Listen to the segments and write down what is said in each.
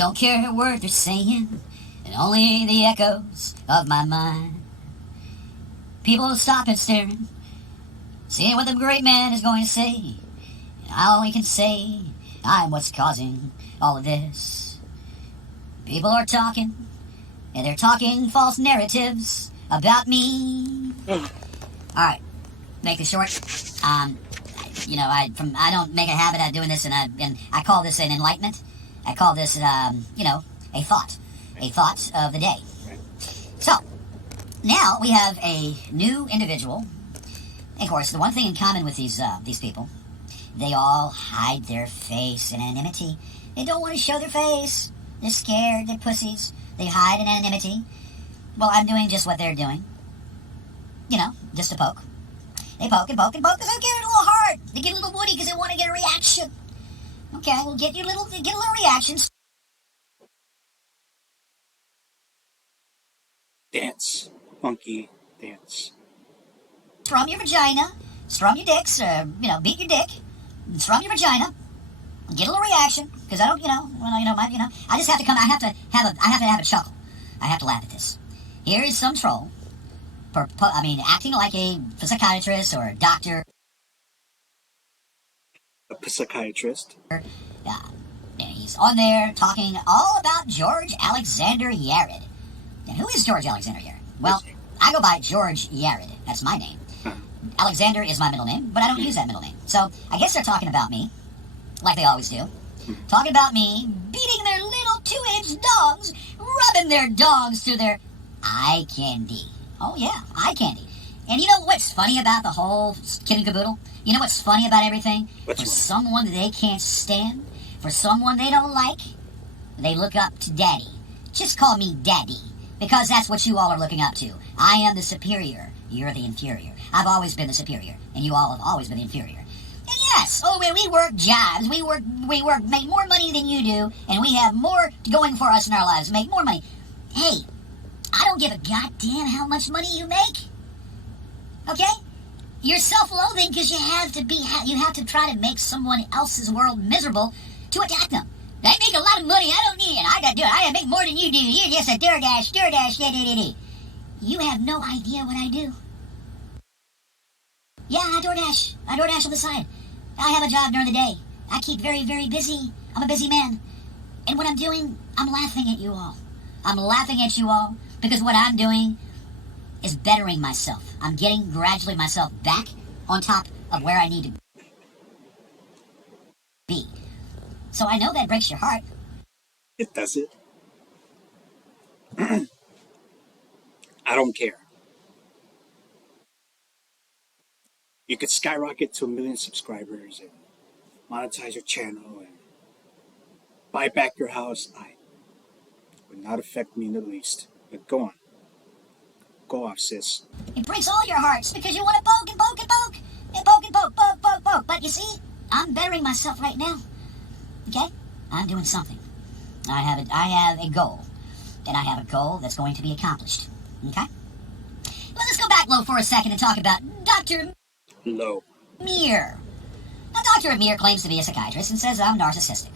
Don't care a word they're saying, and only the echoes of my mind. People stop and staring, seeing what the great man is going to say. And I only can say I'm what's causing all of this. People are talking, and they're talking false narratives about me. All right, make it short. I don't make a habit of doing this, and I call this an enlightenment. I call this, a thought of the day. So now we have a new individual. Of course, the one thing in common with these people, they all hide their face in anonymity. They don't want to show their face. They're scared. They're pussies. They hide in anonymity. Well, I'm doing just what they're doing. Just a poke. They poke and poke and poke because they get a little hard. They get a little woody because they want to get a reaction. Okay, we'll get a little reaction. Dance. Funky dance. Strum your vagina. Strum your dicks. Beat your dick. Strum your vagina. Get a little reaction because I don't, I just have to come. I have to have a chuckle. I have to laugh at this. Here is some troll. Acting like a psychiatrist or a doctor. A psychiatrist. He's on there talking all about George Alexander Yared. And who is George Alexander Yared? Well, I go by George Yared. That's my name. Alexander is my middle name, but I don't use that middle name. So I guess they're talking about me, like they always do. Talking about me beating their little 2-inch dogs, rubbing their dogs to their eye candy. Oh yeah, eye candy. And you know what's funny about the whole kid and caboodle? You know what's funny about everything? For someone that they can't stand, for someone they don't like, they look up to Daddy. Just call me Daddy, because that's what you all are looking up to. I am the superior. You're the inferior. I've always been the superior, and you all have always been the inferior. And yes, we work jobs. We work, make more money than you do, and we have more going for us in our lives. Make more money. Hey, I don't give a goddamn how much money you make. Okay? You're self-loathing because you have to try to make someone else's world miserable to attack them. They make a lot of money. I don't need it. I gotta do it. I gotta make more than you do. You're just a DoorDash, da. You have no idea what I do. Yeah, I DoorDash on the side. I have a job during the day. I keep very, very busy. I'm a busy man. And what I'm doing, I'm laughing at you all. I'm laughing at you all because what I'm doing is bettering myself. I'm getting gradually myself back on top of where I need to be. So I know that breaks your heart. It does it. I don't care. You could skyrocket to 1 million subscribers and monetize your channel and buy back your house. I would not affect me in the least. But go on. Go off, sis. It breaks all your hearts because you want to poke and poke and poke. And poke and poke, poke, poke, poke. But you see, I'm bettering myself right now. Okay? I'm doing something. I have a goal. And I have a goal that's going to be accomplished. Okay? Let's go back low for a second and talk about Dr. Low. Meir. Now, Dr. Meir claims to be a psychiatrist and says I'm narcissistic.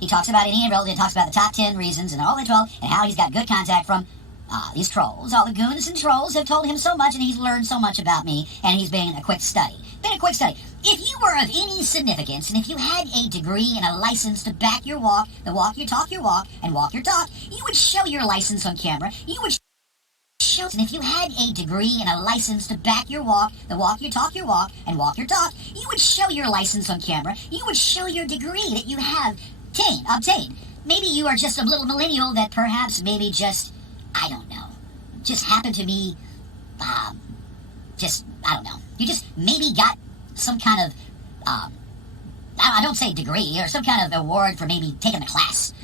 He talks about it, he talks about the top 10 reasons and all the 12 and how he's got good contact from these trolls. All the goons and trolls have told him so much and he's learned so much about me and he's been a quick study. If you were of any significance and if you had a degree and a license to back your walk, the walk your talk, and walk your talk, you would show your license on camera. You would show, and if you had a degree and a license to back your walk, the walk your talk, and walk your talk, you would show your license on camera. You would show your degree that you have obtained. Maybe you are just a little millennial that perhaps maybe just, I don't know, just happened to be, I don't know. You just maybe got some kind of, I don't say degree, or some kind of award for maybe taking a class.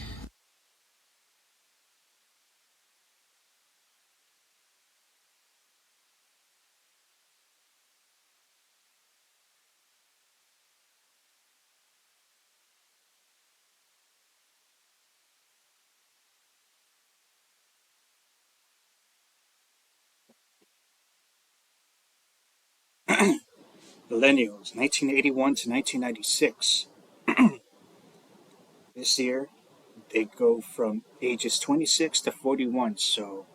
Millennials, 1981 to 1996. This year, They go from ages 26 to 41, so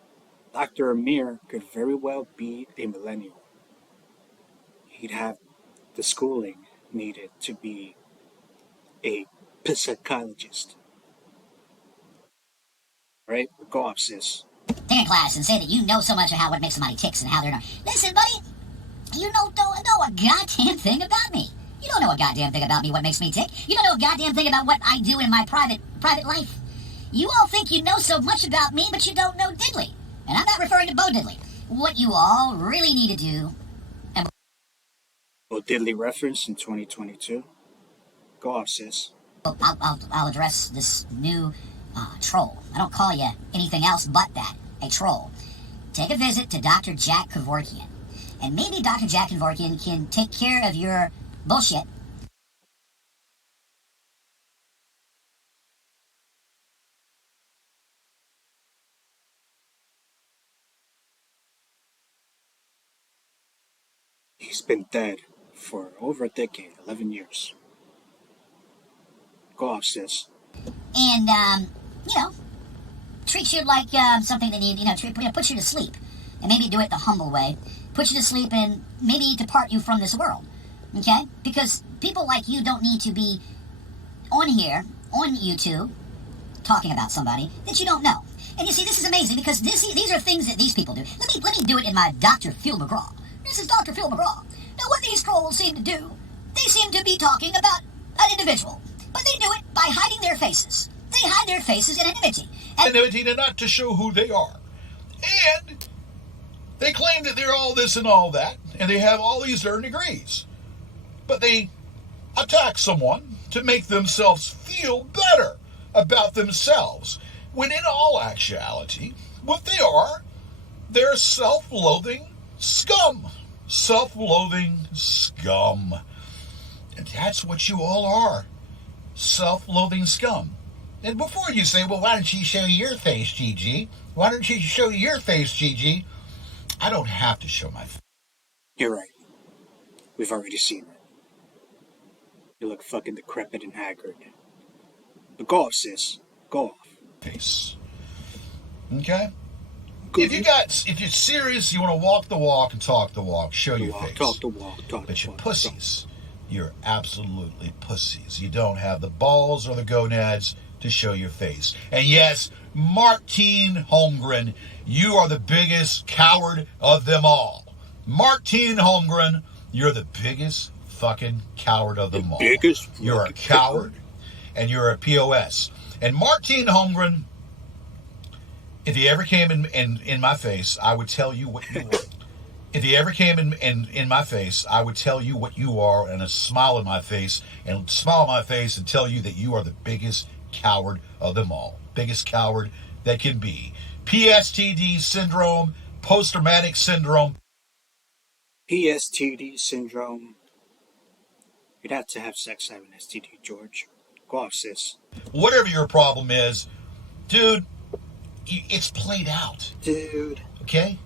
Dr. Amir could very well be a millennial. He'd have the schooling needed to be a psychologist. Right? Go off, sis. Take a class and say that you know so much of how what makes somebody ticks and how they're not. Listen, buddy, you don't know a goddamn thing about me. You don't know a goddamn thing about me, what makes me tick. You don't know a goddamn thing about what I do in my private life. You all think you know so much about me, but you don't know diddly. And I'm not referring to Bo Diddley. What you all really need to do. Bo Diddley reference in 2022. Go off, sis. I'll address this new troll. I don't call you anything else but that, a troll. Take a visit to Dr. Jack Kevorkian. And maybe Dr. Jack Kevorkian can take care of your bullshit. He's been dead for over a decade, 11 years. Go off, sis. And, treat you like something that puts you to sleep. And maybe do it the humble way. Put you to sleep and maybe depart you from this world. Okay? Because people like you don't need to be on here, on YouTube, talking about somebody that you don't know. And you see, this is amazing because these are things that these people do. Let me do it in my Dr. Phil McGraw. This is Dr. Phil McGraw. Now, what these trolls seem to do, they seem to be talking about an individual. But they do it by hiding their faces. They hide their faces in anonymity. Anonymity not to show who they are. And they claim that they're all this and all that, and they have all these earned degrees. But they attack someone to make themselves feel better about themselves, when in all actuality, what they are, they're self-loathing scum. Self-loathing scum. And that's what you all are. Self-loathing scum. And before you say, well, why don't you show your face, Gigi? Why don't you show your face, Gigi? I don't have to show my face. You're right. We've already seen it. You look fucking decrepit and haggard. But go off, sis. Go off. Face. Okay? Good. If you're serious, you want to walk the walk and talk the walk, show your face. Talk the walk, talk But the you're walk. pussies. You're absolutely pussies. You don't have the balls or the gonads to show your face. And yes, Martine Holmgren, you are the biggest coward of them all. Martine Holmgren, you're the biggest fucking coward of them all. You're a coward and you're a POS. And Martine Holmgren, if he ever came in my face, I would tell you what you are. If he ever came in my face, I would tell you what you are and a smile in my face and smile in my face and tell you that you are the biggest coward of them all. Biggest coward that can be. PSTD syndrome, post-traumatic syndrome. PSTD syndrome. You'd have to have sex to have an STD, George. Go off, sis. Whatever your problem is, dude, it's played out. Dude. Okay?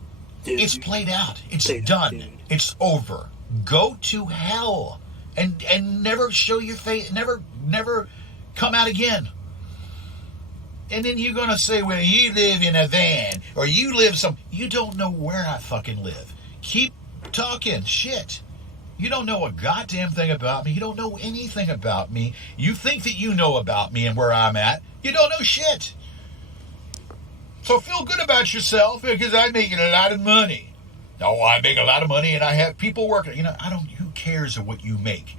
Dude. It's played out. It's done. It's over. Go to hell and never show your face. Never come out again. And then you're going to say, well, you live in a van or you live you don't know where I fucking live. Keep talking shit. You don't know a goddamn thing about me. You don't know anything about me. You think that you know about me and where I'm at. You don't know shit. So feel good about yourself because I'm making a lot of money. Oh, I make a lot of money and I have people working. Who cares what you make?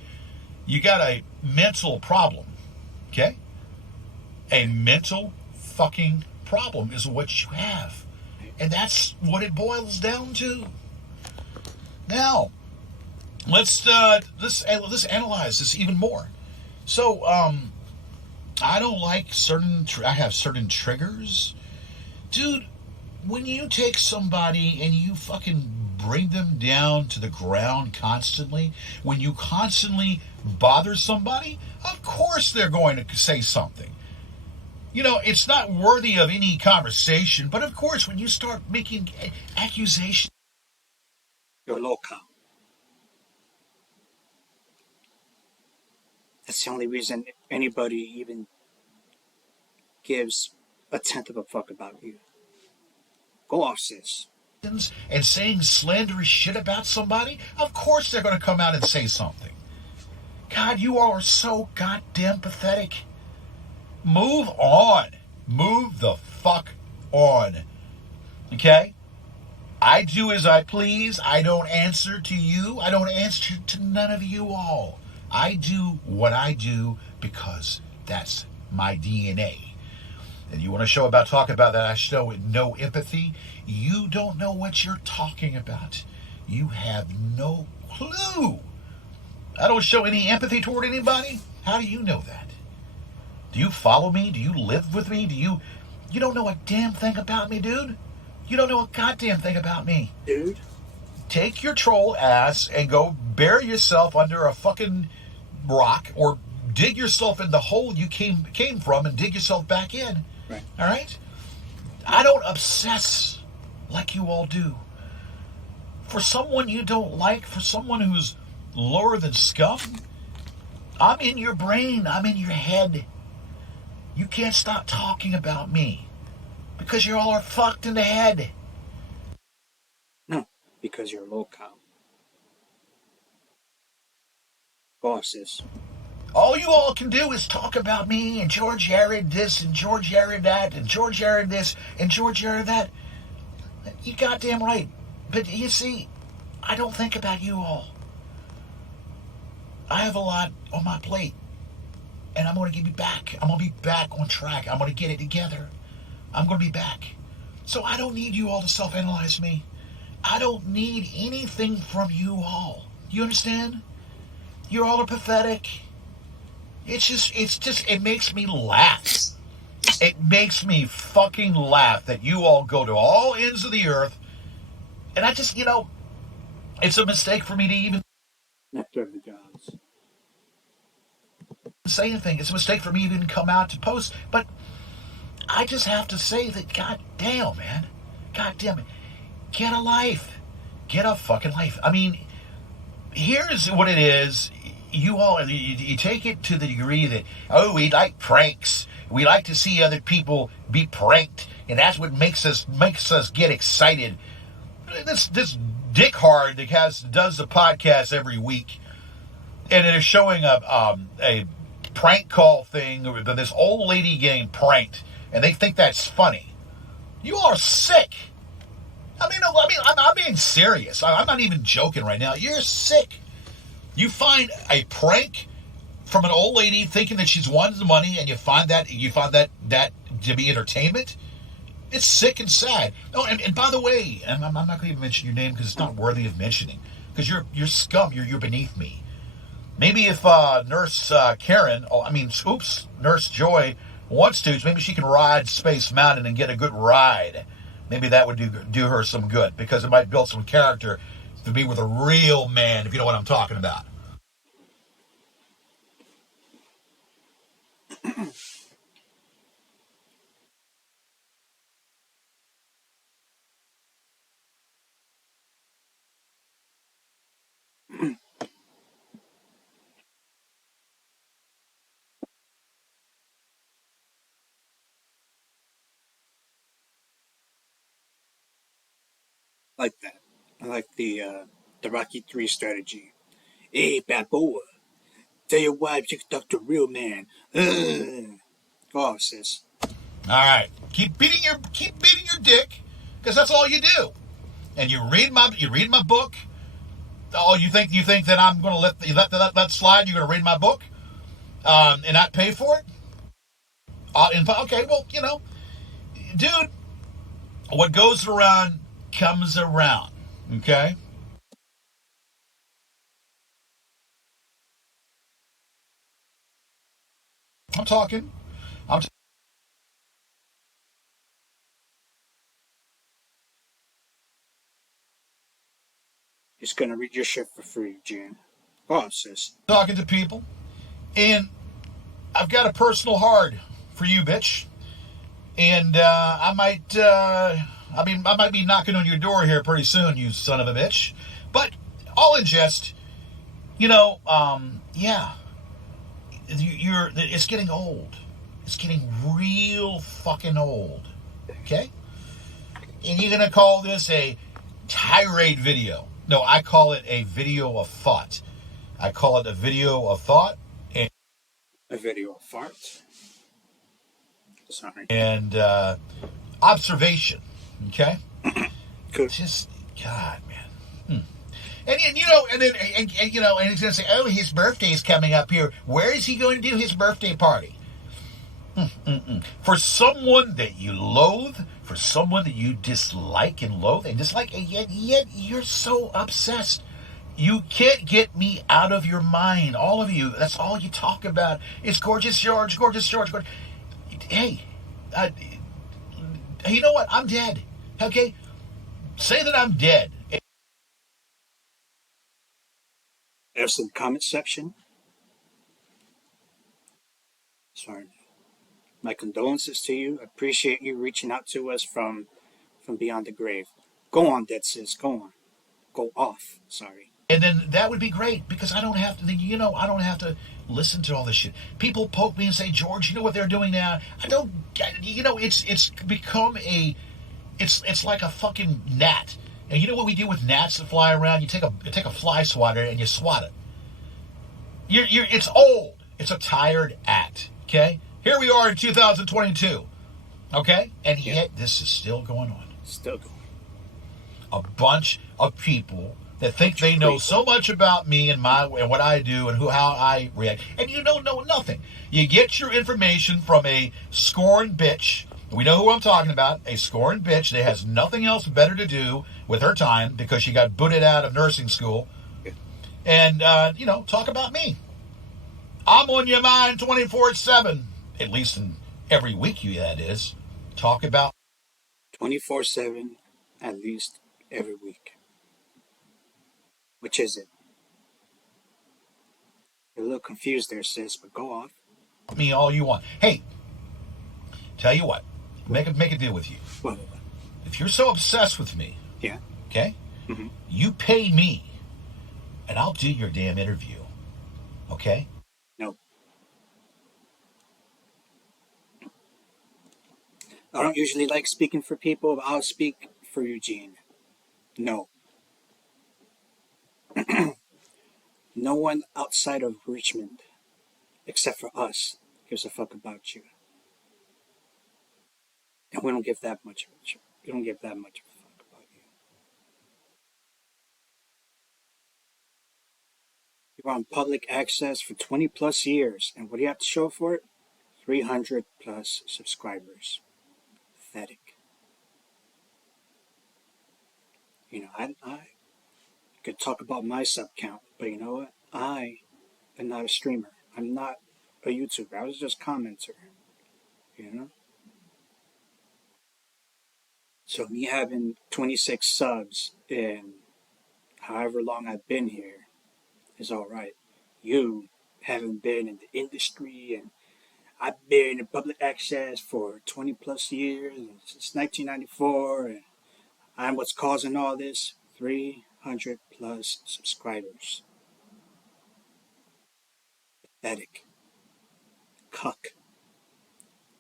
You got a mental problem, okay? A mental fucking problem is what you have. And that's what it boils down to. Now, let's analyze this even more. So, I don't like I have certain triggers. Dude, when you take somebody and you fucking bring them down to the ground constantly, when you constantly bother somebody, of course they're going to say something. It's not worthy of any conversation, but of course when you start making accusations. You're local. That's the only reason anybody even gives a tenth of a fuck about you. Go off, sis. And saying slanderous shit about somebody, of course they're going to come out and say something. God, you all are so goddamn pathetic. Move on. Move the fuck on. Okay? I do as I please. I don't answer to you. I don't answer to none of you all. I do what I do because that's my DNA. And you want to talk about that I show no empathy? You don't know what you're talking about. You have no clue. I don't show any empathy toward anybody? How do you know that? Do you follow me? Do you live with me? You don't know a damn thing about me, dude. You don't know a goddamn thing about me. Dude. Take your troll ass and go bury yourself under a fucking rock or dig yourself in the hole you came from and dig yourself back in. Right. All right? I don't obsess like you all do. For someone you don't like, for someone who's lower than scum, I'm in your brain. I'm in your head. You can't stop talking about me because you all are fucked in the head. No, because you're low cow. Go off, sis. All you all can do is talk about me and George Yared this and George Yared that and George Yared this and George Yared that. You goddamn right. But you see, I don't think about you all. I have a lot on my plate. And I'm going to get me back. I'm going to be back on track. I'm going to get it together. I'm going to be back. So I don't need you all to self-analyze me. I don't need anything from you all. You understand? You all are pathetic. It makes me laugh. It makes me fucking laugh that you all go to all ends of the earth. And I just, it's a mistake for me to even Nectar of the gods. say anything. It's a mistake for me to even come out to post. But I just have to say that, God damn, man. God damn it. Get a life. Get a fucking life. I mean, here's what it is. You all, you take it to the degree that, we like pranks. We like to see other people be pranked. And that's what makes us get excited. This Dick Hard that does the podcast every week. And they're showing a prank call thing with this old lady getting pranked, and they think that's funny. You are sick. I'm being serious. I'm not even joking right now. You're sick. You find a prank from an old lady thinking that she's wanted the money, and you find that to be entertainment. It's sick and sad. Oh, and by the way, and I'm not going to even mention your name because it's not worthy of mentioning. Because you're scum. You're beneath me. Maybe if Nurse Nurse Joy wants to, maybe she can ride Space Mountain and get a good ride. Maybe that would do her some good because it might build some character to be with a real man, if you know what I'm talking about. Like that. I like the Rocky 3 strategy. Hey, bad boy. Tell your wife you can talk to a real man. Go off, sis. All right, keep beating your dick because that's all you do. And you read my book. Oh, you think that I'm going to let that slide? You're going to read my book and not pay for it? Okay, well, dude, what goes around comes around. Okay. I'm talking. He's going to read your shit for free, Jan. Go off, sis. Talking to people, and I've got a personal heart for you, bitch. And I might be knocking on your door here pretty soon, you son of a bitch. But all in jest, yeah, it's getting old. It's getting real fucking old. Okay? And you're going to call this a tirade video. No, I call it a video of thought. I call it a video of thought. And a video of farts. Sorry. And observation. Okay? Good. Just, God, man. And you know, and then and you know, and he's gonna say, "Oh, his birthday is coming up here. Where is he going to do his birthday party?" For someone that you loathe, for someone that you dislike and loathe and dislike, and yet you're so obsessed. You can't get me out of your mind. All of you. That's all you talk about. It's gorgeous George, gorgeous George. Hey, you know what? I'm dead. Okay, say that I'm dead. There's some comment section. Sorry. My condolences to you. I appreciate you reaching out to us from beyond the grave. Go on, Dead Sis. Go on. Go off. Sorry. And then that would be great because I don't have to, you know, I don't have to listen to all this shit. People poke me and say, George, you know what they're doing now? I don't, you know, it's become it's like a fucking gnat. And you know what we do with gnats that fly around? You take a fly swatter and you swat it. It's old. It's a tired act. Okay? Here we are in 2022. Okay? And yet this is still going on. Still going. A bunch of people that think they know so much about me and what I do and how I react. And you don't know nothing. You get your information from a scorned bitch. We know who I'm talking about. A scorned bitch that has nothing else better to do with her time because she got booted out of nursing school. And, you know, talk about me. I'm on your mind 24/7. At least in every week, that is. Talk about 24/7, at least every week. Which is it? You're a little confused there, sis, but go off. Me all you want. Hey, tell you what. Make a deal with you. What? If you're so obsessed with me, yeah, okay, you pay me, and I'll do your damn interview. Okay? No. I don't usually like speaking for people, but I'll speak for Eugene. No. No one outside of Richmond, except for us, gives a fuck about you. And we don't give that much of a we don't give that much of a fuck about you. You were on public access for 20 plus years, and what do you have to show for it? 300 plus subscribers. Pathetic. You know, I could talk about my sub count, but you know what? I am not a streamer. I'm not a YouTuber. I was just a commenter. You know? So me having 26 subs in however long I've been here is alright. You haven't been in the industry, and I've been in public access for 20 plus years, since 1994, and I'm what's causing all this. 300 plus subscribers. Pathetic. Cuck.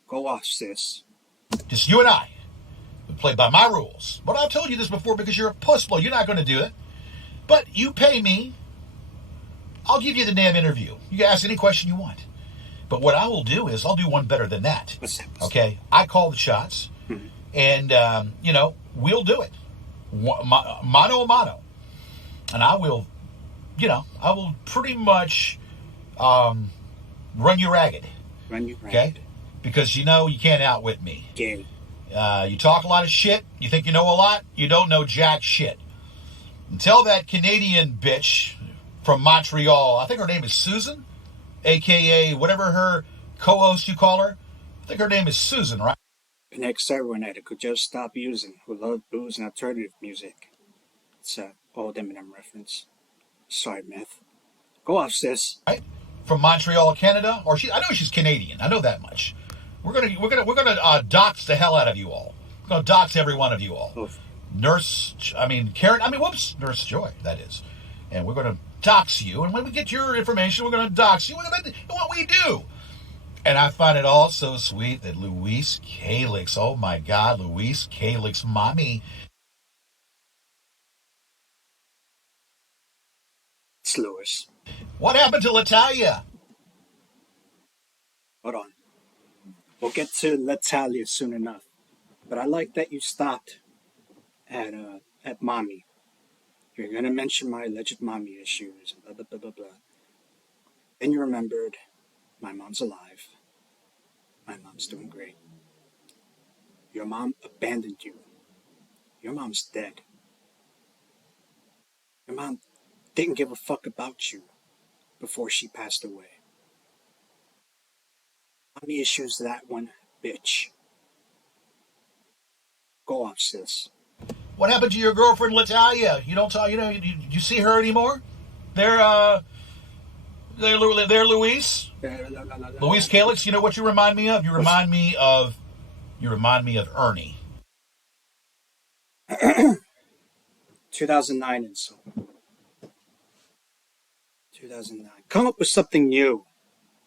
Go off, sis. Just you and I. We play by my rules. But I've told you this before because you're a pussblow. You're not going to do it. But you pay me. I'll give you the damn interview. You can ask any question you want. But what I will do is I'll do one better than that. What's that? Okay? I call the shots. Mm-hmm. And, you know, we'll do it. Mano a mano. And I will, you know, I will pretty much run you ragged. Run you ragged. Okay? Because, you know, you can't outwit me. Gay. You talk a lot of shit. You think you know a lot. You don't know jack shit. And tell that Canadian bitch from Montreal, I think her name is Susan, a.k.a. whatever her co-host you call her. I think her name is Susan, right? The next everyone that could just stop using, who love booze and alternative music. It's an old Eminem reference. Sorry, meth. Go off, sis. Right? From Montreal, Canada, or I know she's Canadian. I know that much. We're gonna dox the hell out of you all. We're gonna dox every one of you all. Oof. Nurse Joy, that is. And we're gonna dox you. And when we get your information, we're gonna dox you. And what we do. And I find it also sweet that Louise Calix, oh my God, Louise Calix, mommy. It's Lewis. What happened to Latalia? Hold on. We'll get to Latalia soon enough. But I like that you stopped at mommy. You're gonna mention my alleged mommy issues, blah blah blah blah blah. Then you remembered my mom's alive. My mom's doing great. Your mom abandoned you. Your mom's dead. Your mom didn't give a fuck about you before she passed away. Mommy issues that one, bitch. Go off, sis. What happened to your girlfriend Latalia? You don't talk. You see her anymore? They're Luis. Luis Calix. You know what you remind me of? You remind me of Ernie. 2009 and so. 2009. Come up with something new,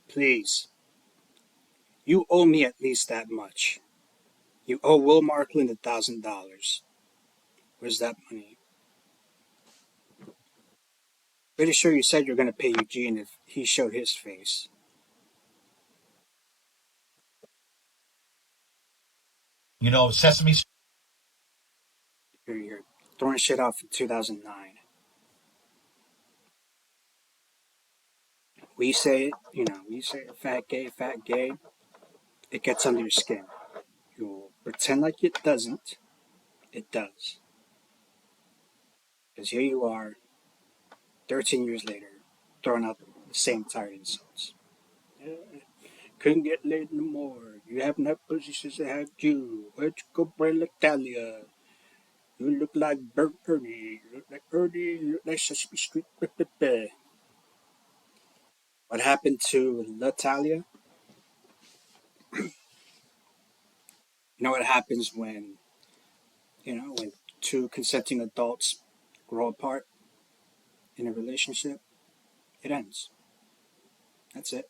please. You owe me at least that much. You owe Will Markland $1,000. Where's that money? Pretty sure you said you're going to pay Eugene if he showed his face. You know, Sesame. You're throwing shit out from 2009. We say it, fat gay, it gets under your skin. You pretend like it doesn't, it does. Because here you are, 13 years later, throwing out the same tired insults. Couldn't get laid no more. You haven't had pussy since I had you. Where'd you go, Brenda Talia? You look like Ernie. You look like Ernie. You look like Sesame Street. What happened to Natalia? You know what happens when two consenting adults grow apart in a relationship? It ends. That's it.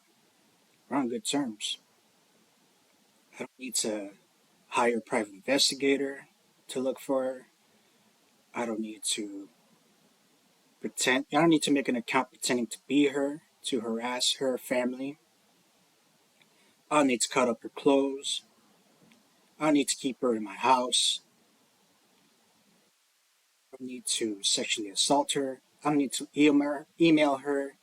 We're on good terms. I don't need to hire a private investigator to look for her. I don't need to make an account pretending to be her, to harass her family. I don't need to cut up her clothes. I don't need to keep her in my house. I don't need to sexually assault her. I don't need to email her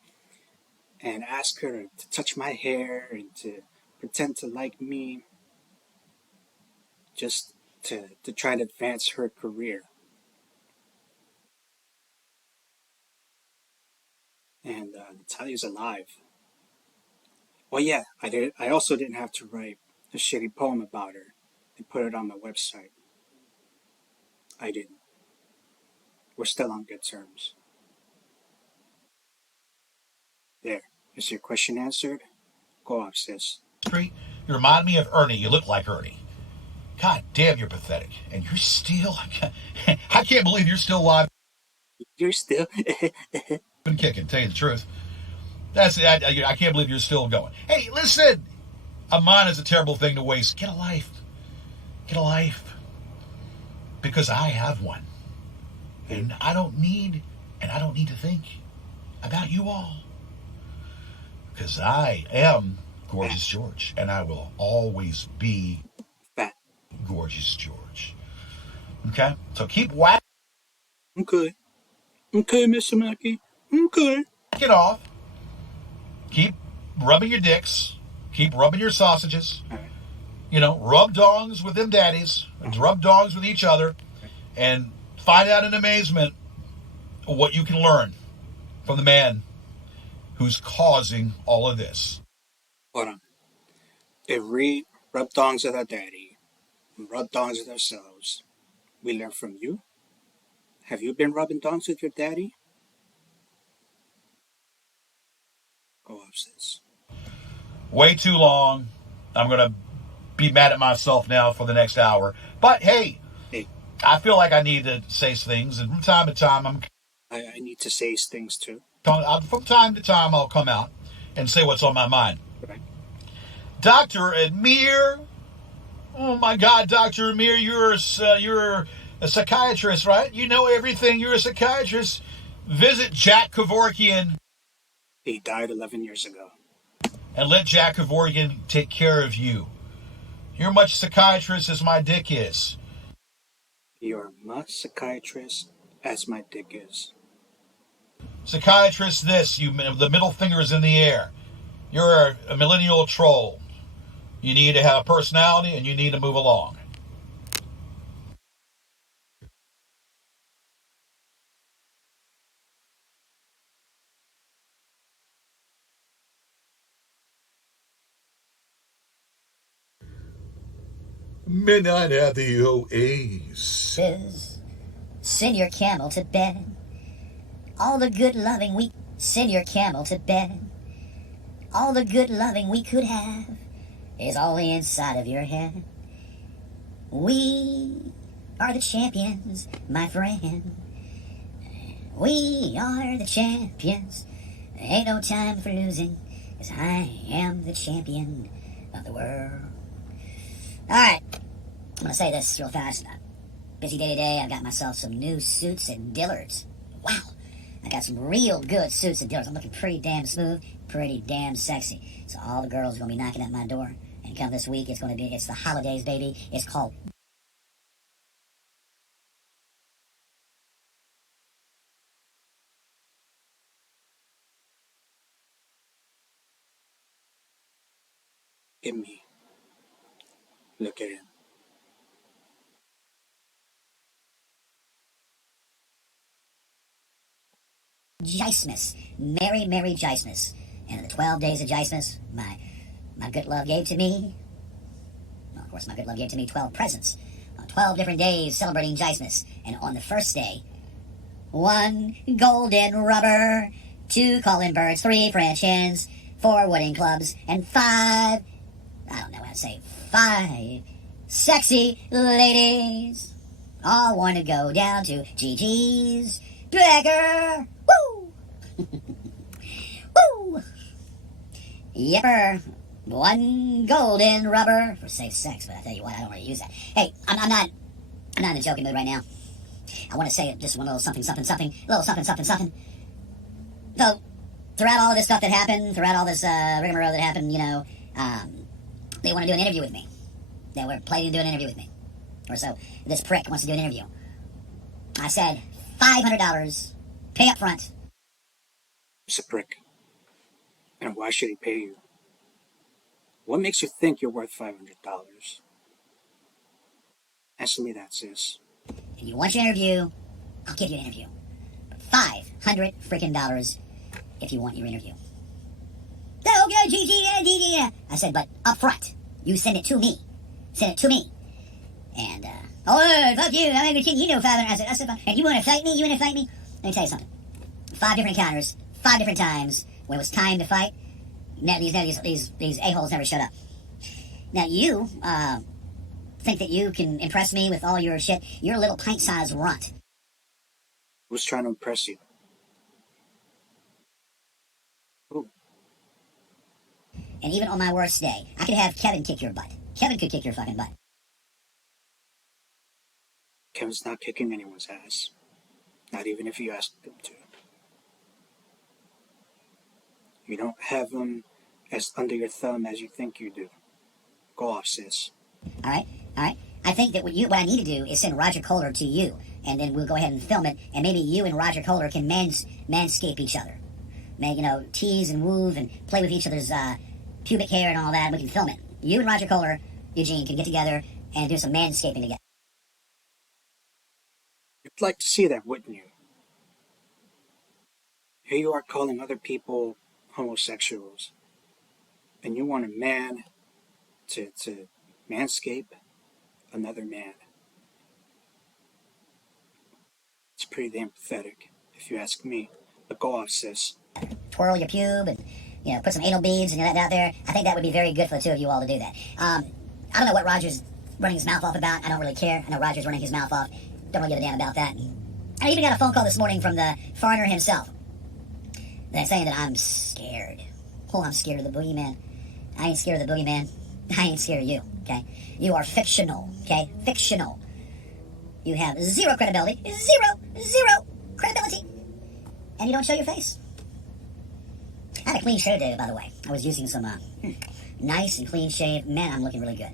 and ask her to touch my hair and to pretend to like me just to try to advance her career. And Natalia's alive. Well, yeah, I also didn't have to write a shitty poem about her and put it on my website. I didn't. We're still on good terms. There. Is your question answered? Go off, sis. You remind me of Ernie. You look like Ernie. God damn, you're pathetic. And you're still... I can't believe you're still alive. You're still... been kicking, tell you the truth. That's it. I can't believe you're still going. Hey, listen. A mind is a terrible thing to waste. Get a life. Get a life. Because I have one. And I don't need to think about you all. Because I am Gorgeous George. And I will always be fat Gorgeous George. Okay? So keep whacking. Okay, Mr. Mackey. Okay. Get off. Keep rubbing your dicks. Keep rubbing your sausages. All right. You know, rub dongs with them daddies. Rub dongs with each other. And find out in amazement what you can learn from the man who's causing all of this. Hold on. If we rub dongs with our daddy, rub dongs with ourselves, we learn from you? Have you been rubbing dongs with your daddy? Go upstairs. Way too long. I'm going to be mad at myself now for the next hour. But hey, I feel like I need to say things, and from time to time, I need to say things too. From time to time, I'll come out and say what's on my mind. Right. Dr. Amir. Oh my God, Dr. Amir, you're a psychiatrist, right? You know everything. You're a psychiatrist. Visit Jack Kevorkian. He died 11 years ago. And let Jack Kevorkian take care of you. You're much psychiatrist as my dick is. You're much psychiatrist as my dick is. Psychiatrist this, the middle finger is in the air. You're a millennial troll. You need to have a personality and you need to move along. Midnight at the Oasis. Send your camel to bed. All the good loving we send your camel to bed. All the good loving we could have is all inside of your head. We are the champions, my friend. We are the champions. Ain't no time for losing, 'cause I am the champion of the world. Alright, I'm gonna say this real fast. Busy day today. I've got myself some new suits at Dillard's. Wow, I got some real good suits at Dillard's. I'm looking pretty damn smooth, pretty damn sexy. So all the girls are gonna be knocking at my door. And come this week, it's the holidays, baby. It's called At me. Look at him. Jismas. Merry, Merry Jismas. And the 12 days of Jismas, my good love gave to me, well, of course, my good love gave to me 12 presents. On 12 different days celebrating Jismas. And on the first day, 1 golden rubber, 2 calling birds, 3 French hens, 4 wooden clubs, and 5, I don't know how to say, 5 sexy ladies. All want to go down to Gigi's Beggar. Woo! Woo! Yepper. 1 golden rubber for safe sex, but I tell you what, I don't really use that. Hey, I'm not in the joking mood right now. I want to say just one little something, little something. So, throughout all of this stuff that happened, throughout all this rigmarole that happened, they want to do an interview with me. They were planning to do an interview with me. Or so, this prick wants to do an interview. I said, $500, pay up front. He's a prick. And why should he pay you? What makes you think you're worth $500? Answer me that, sis. If you want your interview, I'll give you an interview. $500 freaking dollars if you want your interview. Oh, good, Gigi. I said, but up front, you send it to me. Send it to me. And, fuck you. I'm going to you know 500. I said, and you want to fight me? Let me tell you something. 5 different encounters, 5 different times. When it was time to fight, these a-holes never showed up. Now, you, think that you can impress me with all your shit? You're a little pint-sized runt. Who's trying to impress you? Who? And even on my worst day, I could have Kevin kick your butt. Kevin could kick your fucking butt. Kevin's not kicking anyone's ass. Not even if you ask him to. You don't have him as under your thumb as you think you do. Go off, sis. All right. I think that what I need to do is send Roger Kohler to you, and then we'll go ahead and film it, and maybe you and Roger Kohler can manscape each other. Tease and woo and play with each other's pubic hair and all that. We can film it. You and Roger Kohler, Eugene, can get together and do some manscaping together. You'd like to see that, wouldn't you? Here you are calling other people homosexuals, and you want a man to manscape another man. It's pretty damn pathetic, if you ask me. But go off, sis. Twirl your pube and, put some anal beads and that out there. I think that would be very good for the two of you all to do that. I don't know what Roger's running his mouth off about. I don't really care. I know Roger's running his mouth off. Don't really give a damn about that. I even got a phone call this morning from the foreigner himself. They're saying that I'm scared. Oh, I'm scared of the boogeyman. I ain't scared of the boogeyman. I ain't scared of you, okay? You are fictional, okay? Fictional. You have zero credibility. Zero credibility. And you don't show your face. I had a clean shave day, by the way. I was using some nice and clean shave. Man, I'm looking really good.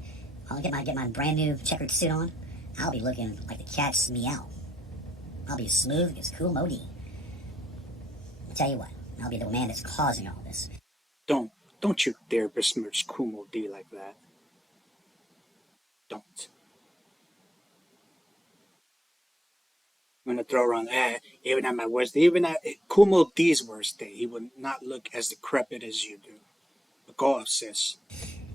I'll get my brand new checkered suit on. I'll be looking like the cat's meow. I'll be smooth as cool Modi. I'll tell you what, I'll be the man that's causing all this. Don't you dare besmirch Kumo D like that. Don't. I'm gonna throw around, even at my worst day, even at Kumo D's worst day, he would not look as decrepit as you do. But go off, sis.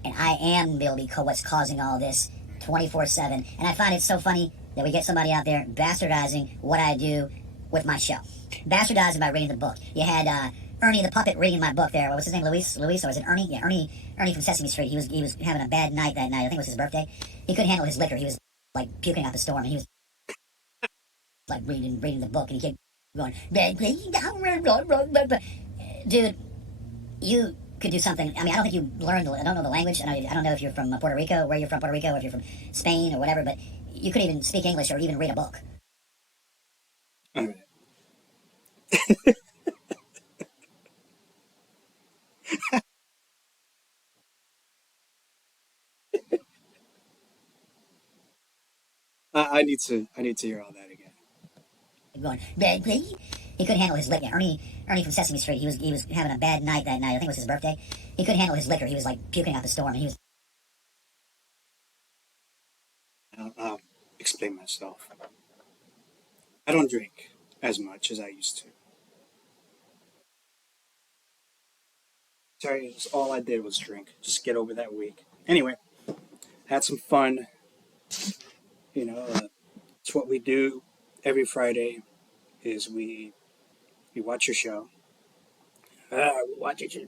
And I am Bilby what's causing all this 24/7. And I find it so funny that we get somebody out there bastardizing what I do with my show. Bastardizing by reading the book. You had Ernie the puppet reading my book there. What was his name? Luis, or was it Ernie? Yeah, Ernie from Sesame Street. He was having a bad night that night. I think it was his birthday. He couldn't handle his liquor. He was like puking out the storm, and he was like reading the book, and he kept going, dude, you could do something. I mean, I don't think you learned. I don't know the language. I don't know if you're from Puerto Rico, where you're from Puerto Rico, or if you're from Spain or whatever. But you couldn't even speak English or even read a book. All right. I need to hear all that again. Going, he couldn't handle his liquor. Ernie from Sesame Street. He was having a bad night that night. I think it was his birthday. He couldn't handle his liquor. He was like puking out the storm, and he was. I'll explain myself. I don't drink as much as I used to. Sorry, all I did was drink. Just get over that week. Anyway, had some fun. It's what we do every Friday. Is we watch your show. We watch it.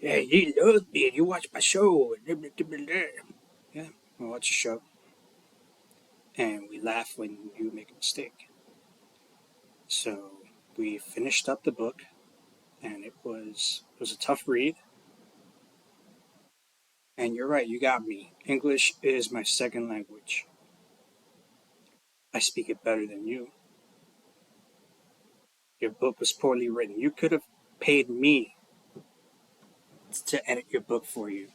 Yeah, you love me. You watch my show. Yeah, we watch a show, and we laugh when you make a mistake. So we finished up the book, and it was a tough read. And you're right, you got me. English is my second language. I speak it better than you. Your book was poorly written. You could have paid me to edit your book for you.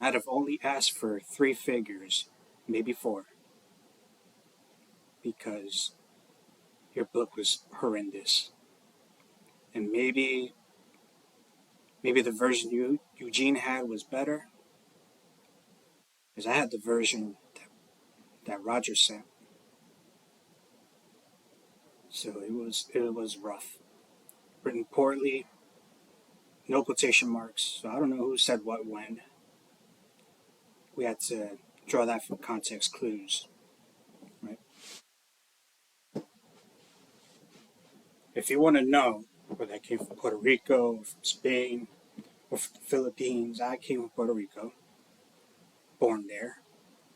I'd have only asked for 3 figures, maybe 4, because your book was horrendous. And maybe the version Eugene had was better, because I had the version that Roger sent. So it was rough, written poorly, no quotation marks. So I don't know who said what when. We had to draw that from context clues, right? If you want to know whether I came from Puerto Rico, or from Spain, or from the Philippines, I came from Puerto Rico, born there,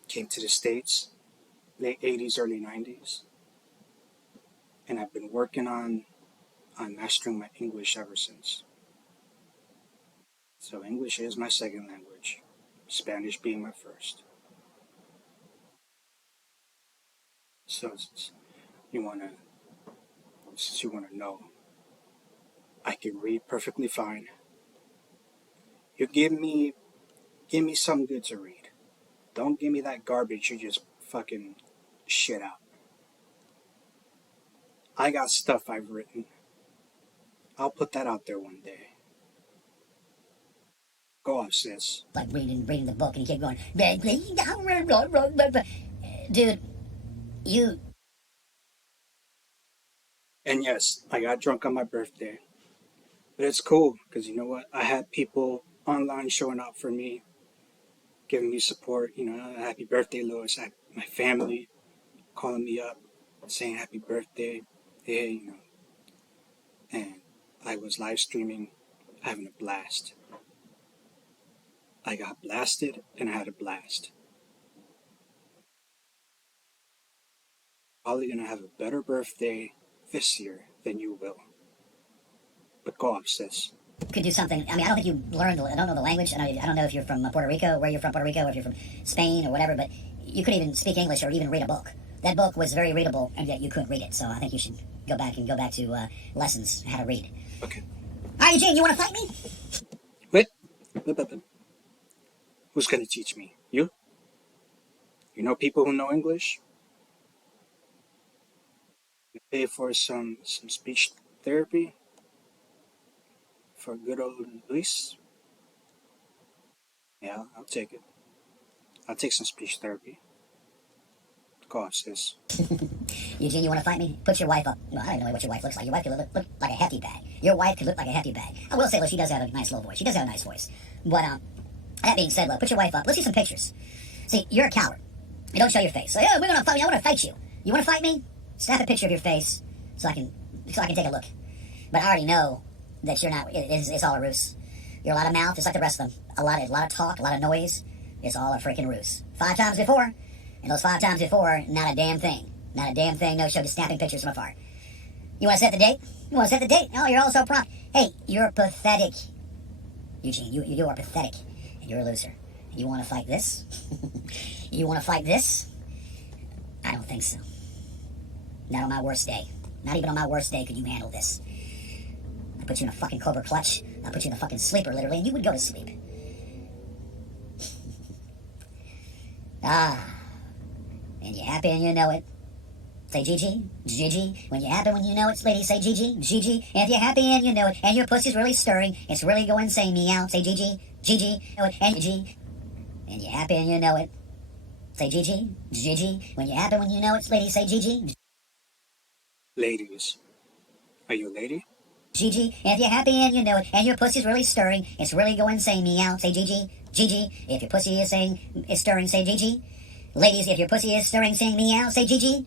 came to the States, late 80s, early 90s, and I've been working on mastering my English ever since. So English is my second language, Spanish being my first. So you wanna, since you wanna know, I can read perfectly fine. You give me something good to read. Don't give me that garbage you just fucking shit out. I got stuff I've written. I'll put that out there one day. Go off, sis. Like reading the book, and he kept going, dude, you. And yes, I got drunk on my birthday. But it's cool, because you know what? I had people online showing up for me, giving me support. Happy birthday, Lois. My family calling me up, saying happy birthday. Hey. And I was live streaming, having a blast. I got blasted, and I had a blast. Probably gonna have a better birthday this year than you will. But go off, sis. could do something. I mean, I don't think you learned. I don't know the language. I don't know if you're from Puerto Rico, where you're from Puerto Rico, or if you're from Spain or whatever. But you couldn't even speak English or even read a book. That book was very readable, and yet you couldn't read it. So I think you should go back to lessons how to read. Okay. All right, Eugene, you want to fight me? Wait. Who's gonna teach me? You? You know people who know English? You pay for some speech therapy? For good old Luis? Yeah, I'll take it. I'll take some speech therapy. Go on, sis. Eugene, you want to fight me? Put your wife up. Well, I don't even know what your wife looks like. Your wife could look like a hefty bag. Your wife could look like a hefty bag. I will say, look, she does have a nice little voice. She does have a nice voice. But that being said, look, put your wife up. Let's see some pictures. See, you're a coward. You don't show your face. So, yeah, we're gonna fight. I want to fight you. You want to fight me? Snap a picture of your face so I can take a look. But I already know that you're not. It's all a ruse. You're a lot of mouth, just like the rest of them. A lot of talk, a lot of noise. It's all a freaking ruse. 5 times before, and those 5 times before, not a damn thing. Not a damn thing. No show, just snapping pictures from afar. You want to set the date? You want to set the date? Oh, you're all so prompt. Hey, you're pathetic, Eugene. You are pathetic, and you're a loser. You want to fight this? You want to fight this? I don't think so. Not on my worst day. Not even on my worst day could you handle this. I'll put you in a fucking cobra clutch. I'll put you in a fucking sleeper, literally, and you would go to sleep. And you're happy and you know it. Say GG, GG. When you're happy when you know it, ladies, say GG, GG. And if you're happy and you know it, and your pussy's really stirring, it's really going say meow. Say GG, GG, and GG. And you're happy and you know it. Say GG, GG. When you're happy when you know it, ladies, say GG. Ladies. Are you a lady? GG. And if you're happy and you know it, and your pussy's really stirring, it's really going say meow. Say GG, GG. If your pussy is stirring, say GG. Ladies, if your pussy is stirring, saying meow, say GG.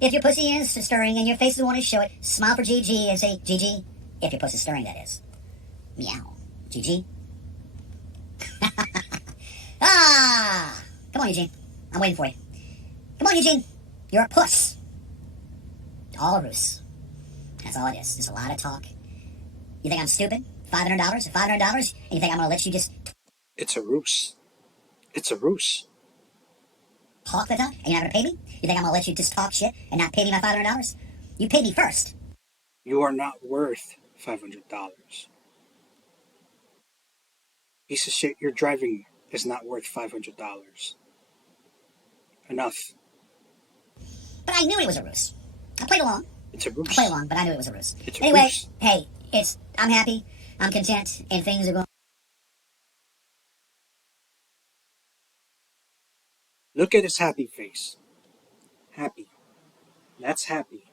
If your pussy is stirring and your face doesn't want to show it, smile for GG and say GG. If your pussy's stirring, that is. Meow. GG. Come on, Eugene. I'm waiting for you. Come on, Eugene. You're a puss. All a ruse. That's all it is. Just a lot of talk. You think I'm stupid? $500? $500? And you think I'm going to let you just... It's a ruse. It's a ruse. Talk the talk, and you're not gonna pay me? You think I'm gonna let you just talk shit and not pay me my $500? You pay me first. You are not worth $500. Piece of shit you're driving is not worth $500. Enough. But I knew it was a ruse. I played along. It's a ruse. I played along, but I knew it was a ruse. It's a anyway, ruse. Hey, I'm happy, I'm content, and things are going. Look at his happy face. Happy. That's happy.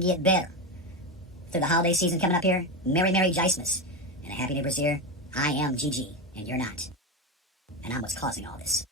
Get better. Through the holiday season coming up here, Merry Jismas. And a happy neighbor's here. I am GG, and you're not. And I'm what's causing all this.